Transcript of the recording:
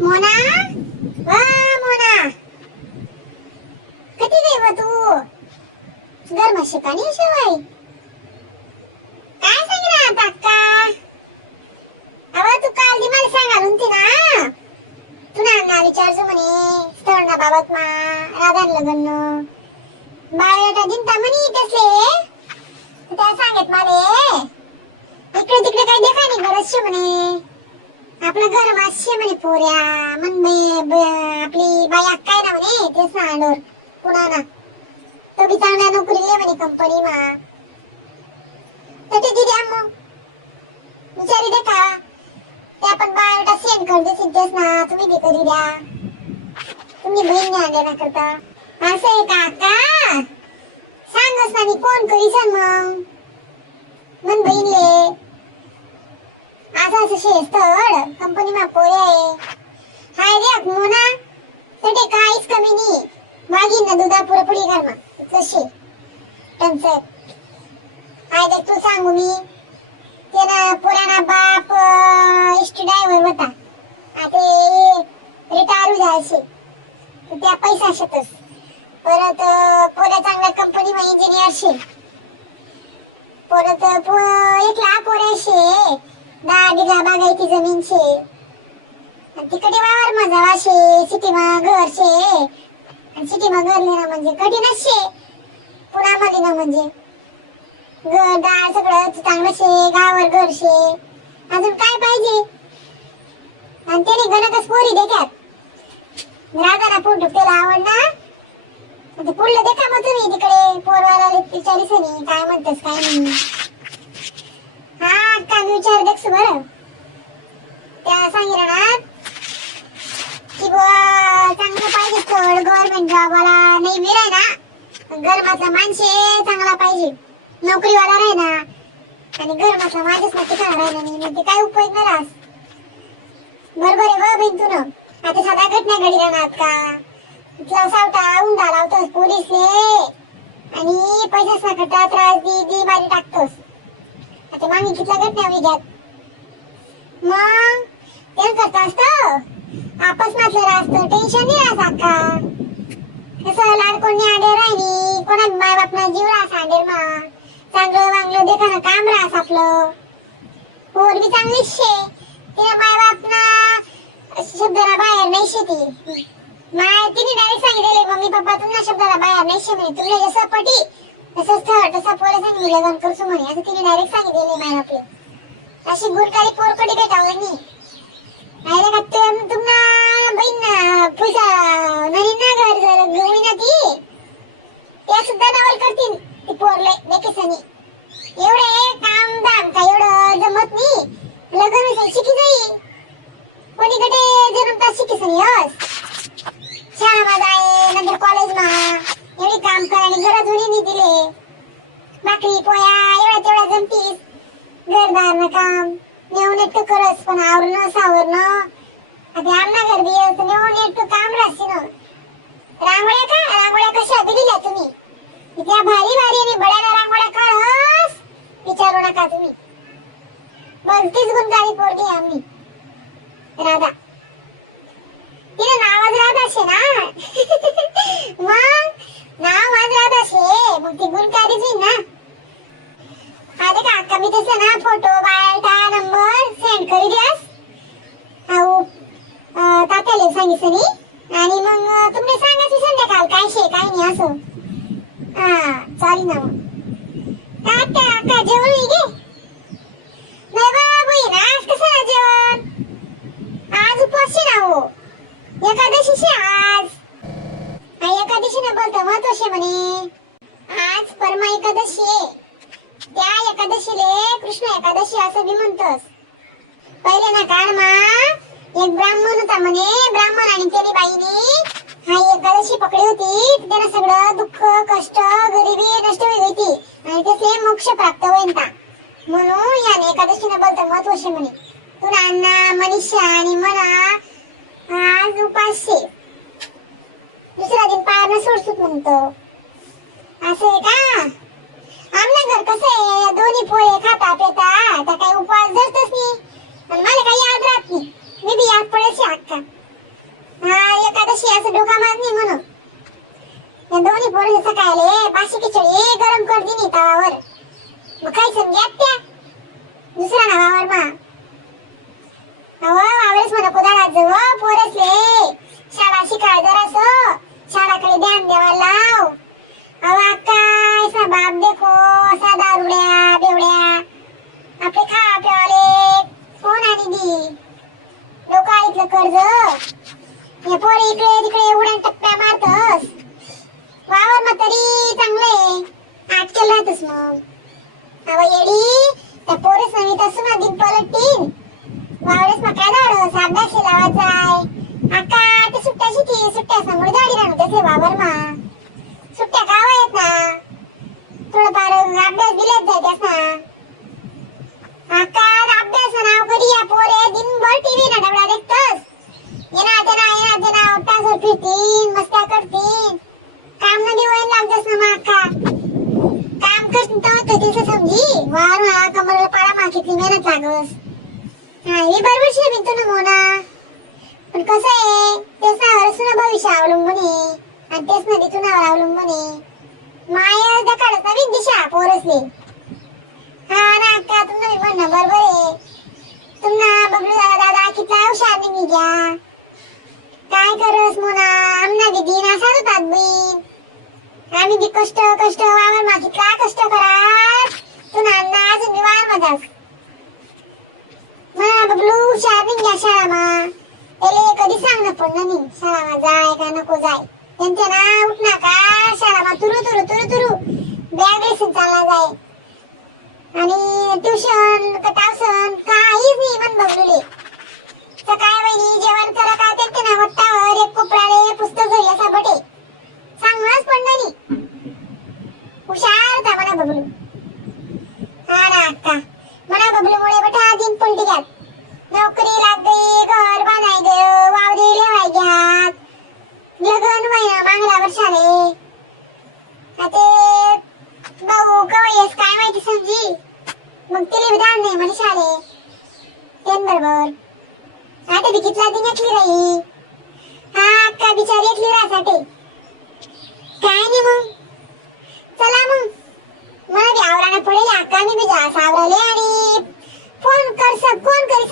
मोना, मोना, कधी गई व तू? घर में शिकानी शिवाय काय सांगणार आता अक्का? अव तू काल दी मला सांगाल होती ना, तू ना विचारजो म्हणे स्थळना बाबत मा राधान लग्न बायोडाटा दिनता म्हणे तसले त्या सांगत माले इकडे तिकडे काही देखा नाही गरज शे म्हणे आपलं घर मासे म्हणे पोऱ्या मन आपली बाई अक्का ना म्हणे तेच ना अंडोर पुन्हा ना तो बी चांगल्या नोकरीला म्हणे कंपनी मा तर ते दिदी अम्मो विचारी दे का ते आपण बायोडाटा सेंड कर दे तेच ना तुम्ही बी करी द्या तुम्ही बहीण नाही आणल्या ना करता असं आहे का अक्का सांगस ना मी फोन करीसन मग मन बहीणले असं स्थळ कंपनी मा पोरे आहे हाय रे मोना ते काहीच कमी नाही मागीन ना दुधा पुरपुडी कर मा कशी त्यांचं हाय देख तू सांगू मी ते ना पुराणा बाप इष्ट ड्रायव्हर होता आता रिटायर झाले त्या पैसा शेतस परत पोऱ्या चांगल्या कंपनी मा इंजिनियर शे परत एकला पोऱ्या शे 10 बिघा बागायती जमीन शे तिकडे वावर मा जावा शे सिटी मा घर शे आणि सिटी मा घर लेना म्हणजे कठीणच शे पुन्हा मध्ये ना म्हणजे घर दार सगळं चांगलं शे गावावर घर शे अजून काय पाहिजे आणि त्याने गणकच पोरी देतात राधाना फोटो त्याला आवडला ते पुढलं देखा मग तुम्ही तिकडे पोरवाला विचारीस नाही काय म्हणतेस काय नाही हा का विचार देखस बरं त्या सांगितलं ना की बुवा चांगलं पाहिजे स्थळ गव्हर्नमेंट जॉबवाला नाही मिळाय ना गरमातला माणसे चांगला पाहिजे नोकरीवाला राही ना आणि गरमातला माझ्याच ना ठिकाण राहिला नाही मग ते काय उपयोग नाही राहस बरोबर आहे व बहीण तू ना आता साधा घटना घडी राहणार का इथला सावटा उंडा लावतोस पोलीसले आणि पैसा सकटा त्रास दी मारी टाकतोस आता मामी कितला घटना विघ्यात मग ते करत असतं आपस मातलं राहतं टेन्शन नाही राहत अक्का कसं लाडकोणी आडेर राहिनी कोणा माय बापना जीव राहस आडेर मा चांगलं वांगलं देखाना काम राहस आपलं पोर बी चांगलीच शे ते माय बापना शब्दाला बाहेर नाही शेती माय तिने डायरेक्ट सांगितले मम्मी पप्पा तुमना शब्दाला बाहेर नाही शे म्हणे तुला जसं पटी तसंच स्थळ तसा पोरं सांगितलं लग्न करसो म्हणे असं तिने डायरेक्ट सांगितले माय आपले अशी गुणकारी पोरकडी भेटावं नाही डायरेक्ट तुमना बहीण पूजा नवीन ना घर जर घेऊन ना ती त्या सुद्धा नावल करतील ती पोरले देखीसनी एवढे काम दाम का एवढं जमत नाही लग्न शिकी जाई कोणीकडे जन्मता शिकीसनी हस शाळा जाय नंतर कॉलेज मा एवढी काम कर आणि गरज होणी दिले भाकरी पोया एवढ्या तेवढ्या जमतीस घरदार काम नेऊन एकटं करस पण आवरणं सावरणं आता आमना घर बी नेऊन एकटं काम राहते ना रांगोळ्या कशा दिल्या तुम्ही त्या भारी भारी आणि बड्याला रांगोळ्या काढस विचारू नका तुम्ही बोलतीच गुणकारी पोरगी आम्ही राधा तिला नावाज राधा शे ना मग नाव आज राधा शे मग ती गुणकारीच होईल ना हा देखा अक्का मी तसं ना फोटो बायोडाटा नंबर सेंड करी द्यास हाऊ तात्याला सांगितलं नी आणि मग तुम्ही सांगायचं संध्याकाळ काय शे काय नाही असं हा चालेल ना मग तात्या अक्का जेवण घे नाही बाबू ना आज कसं ना जेवण आज उपवास शे ना हो एकादशी शे आज एकादशी न बोलतो महत्व म्हणे आज परमा एकादशी त्या एकादशीले कृष्ण एकादशी असं बी म्हणतोस पहिले ना काळमा एक ब्राह्मण होता म्हणे ब्राह्मण आणि त्याने बाईने हा एकादशी पकडी होती त्याला सगळं दुःख कष्ट गरिबी नष्ट होती आणि त्याचे मोक्ष प्राप्त होईनता म्हणून याने एकादशीने बोलतो महत्व म्हणे तुला अन्ना मनीषा आणि मना आज उपासशे दुसरा दिन पाळणं सोडसूत म्हणतो असं आहे का आमना घर कसं आहे दोन्ही पोळे खाता पेता त्या काही उपवास धरतच नाही आणि मला काही याद राहत नाही मी बी याद पडायची अक्का डोका मारणी म्हणून या दोन्ही पोरं सकाळले पाशी खिचडी गरम कर दिनी तवावर मग काय समजात त्या दुसरा ना वावर मा वावरच म्हणा कुदाळा जव पोरसले शाळा शिकाय जरासं शाळाकडे ध्यान द्यावा लाव अवा काय सा बाप देखो असा दारुड्या बेवड्या आपले खा प्याले फोन आणि दी लोक इथलं कर्ज हे पोरे इकडे तिकडे उड्या टप्प्या मारतस वावर मग तरी चांगले आटकेल राहतस मग अवा येडी त्या पोरेस नवी तसून ना दिन पलटीन वावरेस मग काय धाडस अभ्यास लावायचा आहे आका ते सुट्ट्या समोर गाडी राहणं त्याचे वावर मा सुट्ट्या गावा येत ना थोडंफार अभ्यास दिलेच जायच्यास ना आका अभ्यास नाव कधी या पोरे दिनभर टीव्ही ना डबडा देखतस येना तेना तासभर फिरतीन मस्त्या करतीन काम न दिवायला लागतस ना मग आका काम करतीन तर तिचं समजी वार कमरेला पाळा मागितली मेहनत लागस हा हे बरोबर शे मी ना मोना पण कसं आहे तेच नावर सुना भविष्य अवलंबून आहे आणि तेच ना तिथूनावर अवलंबून आहे माया दकाडच ना दिशा पोरसले हा ना अक्का तुमनं मी म्हणणं बरोबर आहे तुमना बबलू दादा कितला हुशार नाही घ्या काय करस मोना आमना बी दिन असाच होतात बीन आम्ही बी कष्ट वावर मागितला कष्ट करात तुना अन्ना अजून मी वावर मजास मला बबलू हुशार नाही घ्या शाळा मा त्याला कधी सांगणं पडलं नाही शाळा जाय का नको जाय त्यांच्या ना उठना का शाळा मा तुरु बॅग लेसन चालला जाय आणि ट्युशन कटावसन काहीच नाही मन बबलूले सकाळ वहिनी जेवण करा का त्यांच्या ना वट्टावर एक कोपराले पुस्तक घरी असा बटे सांगणंच पडलं नाही हुशार होता म्हणा बबलू हा ना अक्का म्हणा बबलू मुळे बटा दिन पलटी घ्यात नोकरी लाग गई घर बांधाय ग वावरे लेवाय घ्यात लगन महिना मागल्या वर्षाले ते भाऊ कवयस काय माहिती समजी मग तिला विधान नाही म्हणे शाळे तेन बरोबर आता बी कितला दिन एकली राही हा अक्का बिचारी एकली राहसाठी काय नाही मग चला मग मला बी आवरानं पडेल अक्का मी बी जा सावरले आणि फोन कर कोण करी